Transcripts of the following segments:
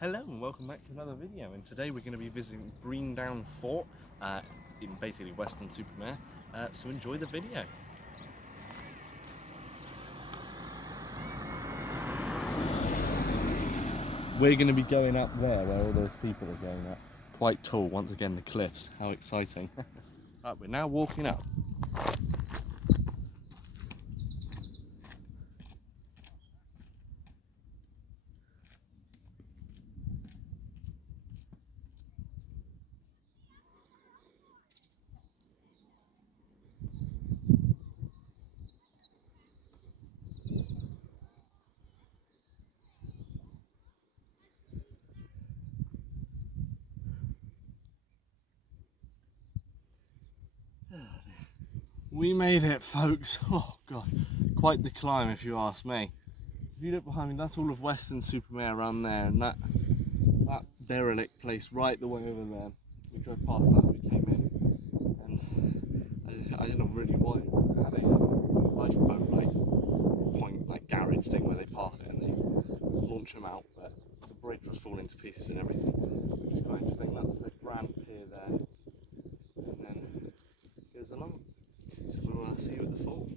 Hello and welcome back to another video, and today we're going to be visiting Brean Fort in basically Weston-super-Mare, so enjoy the video. We're going to be going up there where all those people are going up. Quite tall, once again the cliffs, how exciting. Right, we're now walking up. We made it, folks. Oh god, quite the climb if you ask me. If you look behind me, that's all of Weston-super-Mare around there, and that derelict place right the way over there. We drove past that as we came in, and I don't know really why. It had a lifeboat garage thing where they park it and they launch them out, but the bridge was falling to pieces and everything, which is quite interesting. That's the Grand Pier there, and then it goes along. So we'll see you at the fall.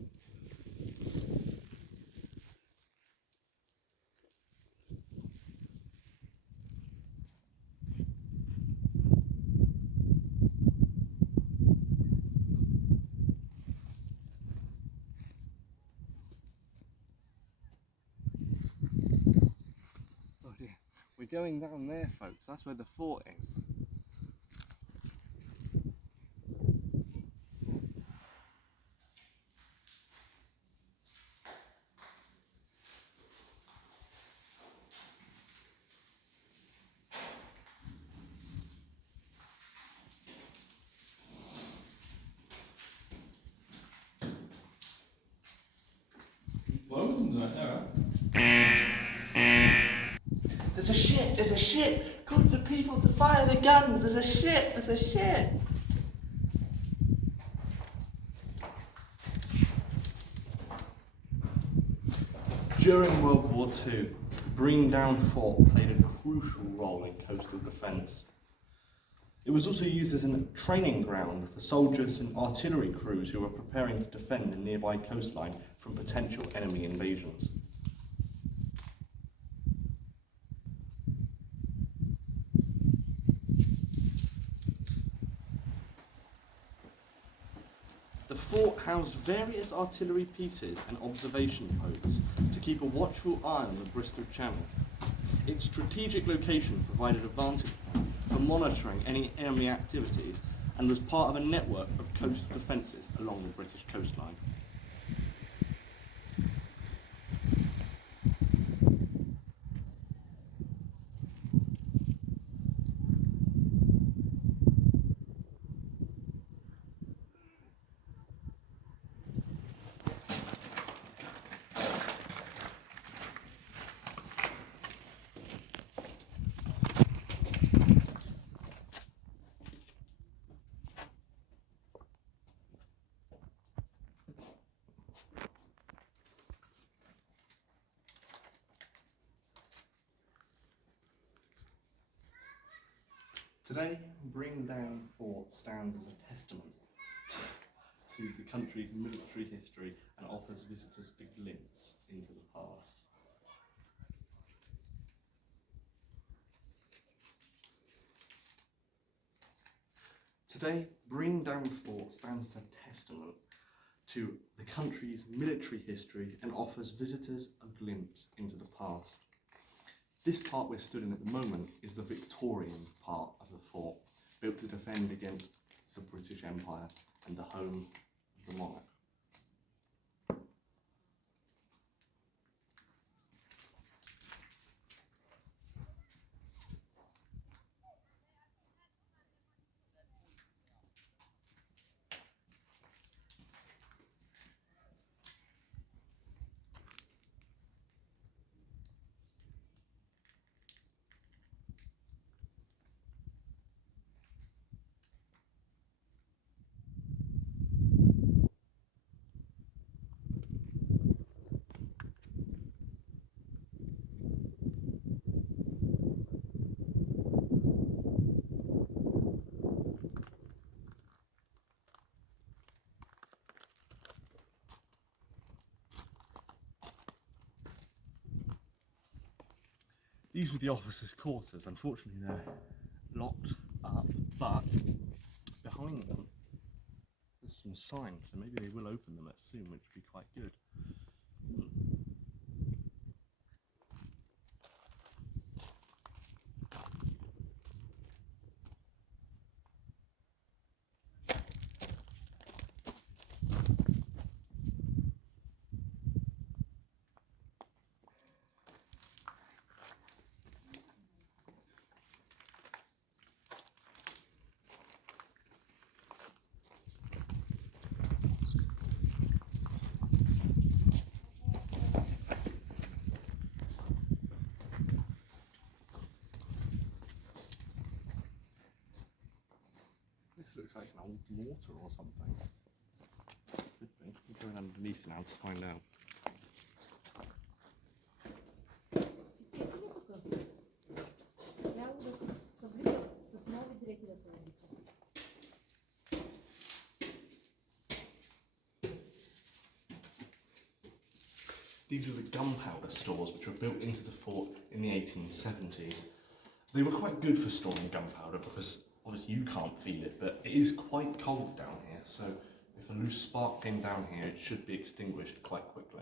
Oh dear, we're going down there, folks. That's where the fort is. There's a ship! There's a ship! Call the people to fire the guns! There's a ship! There's a ship! During World War II, Brean Fort played a crucial role in coastal defence. It was also used as a training ground for soldiers and artillery crews who were preparing to defend the nearby coastline from potential enemy invasions. The fort housed various artillery pieces and observation posts to keep a watchful eye on the Bristol Channel. Its strategic location provided a vantage point for monitoring any enemy activities and was part of a network of coast defences along the British coastline. Today, Brean Fort stands as a testament to the country's military history and offers visitors a glimpse into the past. Today, Brean Fort stands as a testament to the country's military history and offers visitors a glimpse into the past. This part we're stood in at the moment is the Victorian part of the fort, built to defend against the British Empire and the home of the monarch. These were the officers' quarters. Unfortunately, they're locked up, but behind them there's some signs, so maybe they will open them soon, which would be quite good. This looks like an old mortar or something. Could be. We're going underneath now to find out. These were the Gunpowder Stores, which were built into the fort in the 1870s. They were quite good for storing gunpowder because obviously you can't feel it, but it is quite cold down here, so if a loose spark came down here, it should be extinguished quite quickly.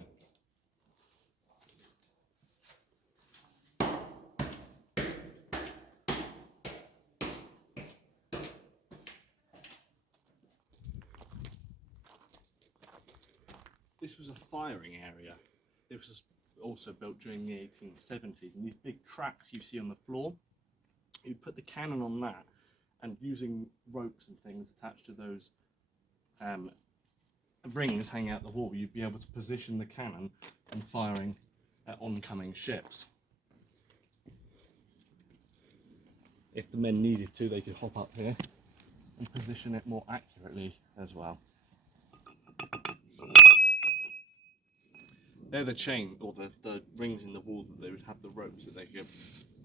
This was a firing area. This was also built during the 1870s, and these big tracks you see on the floor, you'd put the cannon on that, and using ropes and things attached to those rings hanging out the wall, you'd be able to position the cannon and firing at oncoming ships. If the men needed to, they could hop up here and position it more accurately as well. They're the chain, or the rings in the wall that they would have the ropes that they could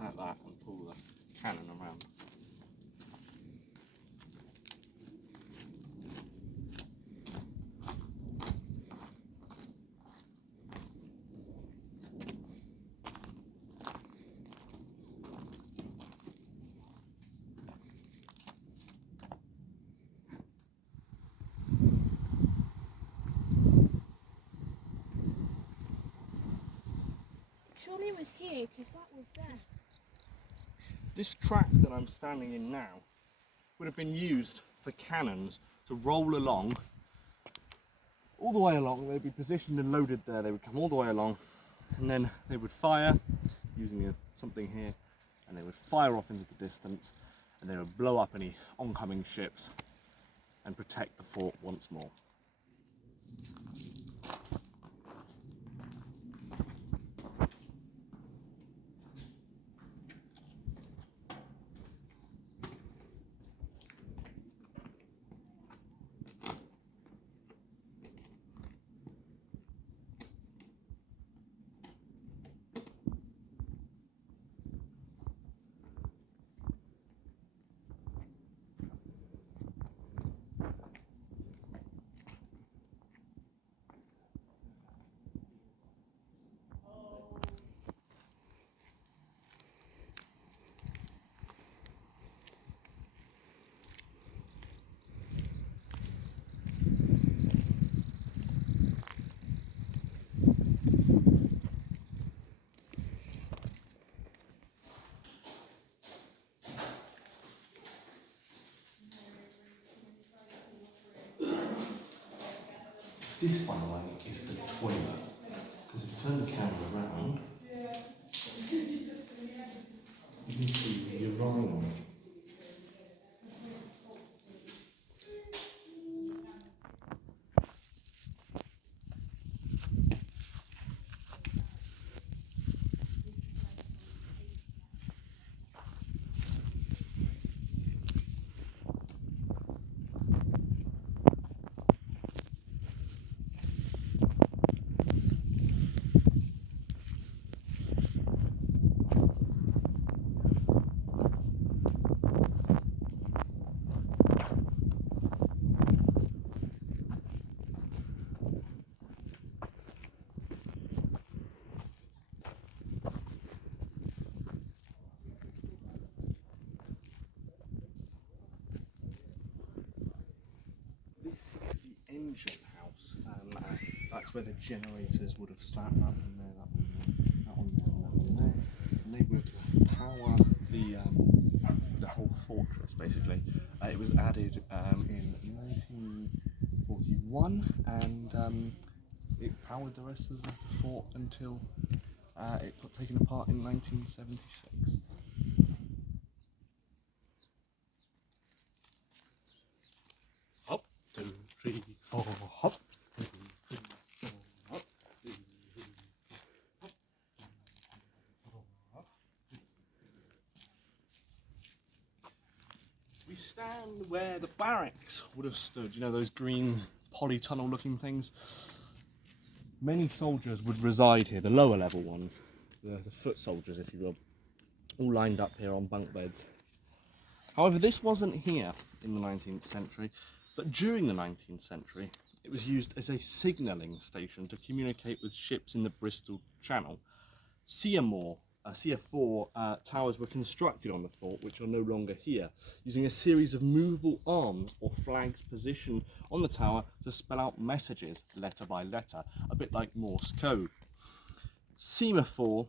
at that and pull the cannon around. Surely it was here, because that was there. This track that I'm standing in now would have been used for cannons to roll along, all the way along. They'd be positioned and loaded there. They would come all the way along, and then they would fire using something here, and they would fire off into the distance, and they would blow up any oncoming ships and protect the fort once more. This, by the way, is the toilet, because if you turn the camera around, you can see the urinal. where the generators would have sat. That one there, that one there, that one there, and that one there. And they would power the whole fortress, basically. It was added in 1941, and it powered the rest of the fort until it got taken apart in 1976. Hop, 2, 3, 4, hop. 2, 3, 4, hop. 2, 3, 4, hop. We stand where the barracks would have stood, you know, those green polytunnel looking things. Many soldiers would reside here, the lower level ones, the foot soldiers if you will, all lined up here on bunk beds. However, this wasn't here in the 19th century, but during the 19th century it was used as a signalling station to communicate with ships in the Bristol Channel. Four towers were constructed on the fort, which are no longer here, using a series of movable arms or flags positioned on the tower to spell out messages letter by letter, a bit like Morse code. Semaphore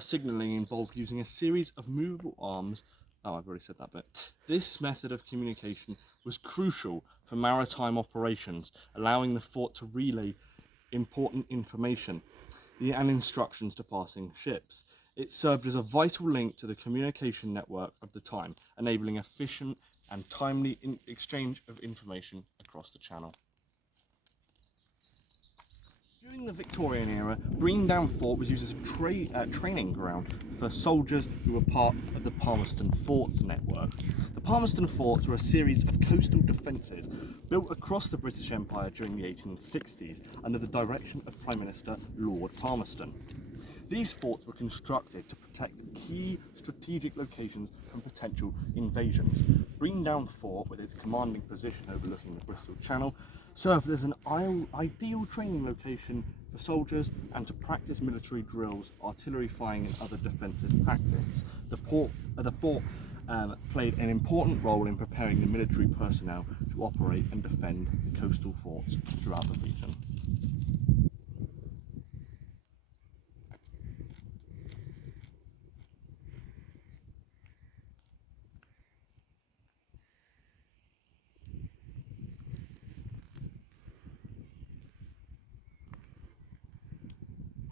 signalling involved using a series of movable arms. Oh, I've already said that bit. This method of communication was crucial for maritime operations, allowing the fort to relay important information and instructions to passing ships. It served as a vital link to the communication network of the time, enabling efficient and timely exchange of information across the channel. During the Victorian era, Brean Fort was used as a training ground for soldiers who were part of the Palmerston Forts network. The Palmerston Forts were a series of coastal defences built across the British Empire during the 1860s under the direction of Prime Minister Lord Palmerston. These forts were constructed to protect key strategic locations from potential invasions. Brean Fort, with its commanding position overlooking the Bristol Channel, served as an ideal training location for soldiers and to practice military drills, artillery firing and other defensive tactics. The fort played an important role in preparing the military personnel to operate and defend the coastal forts throughout the region.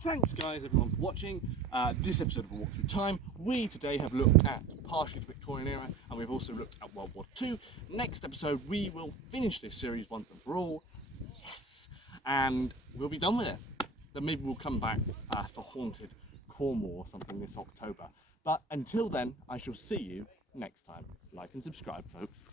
Thanks guys everyone for watching this episode of A Walk Through Time. We today have looked at partially the Victorian era and we've also looked at World War II. Next episode we will finish this series once and for all. Yes! And we'll be done with it. Then maybe we'll come back for Haunted Cornwall or something this October. But until then, I shall see you next time. Like and subscribe, folks.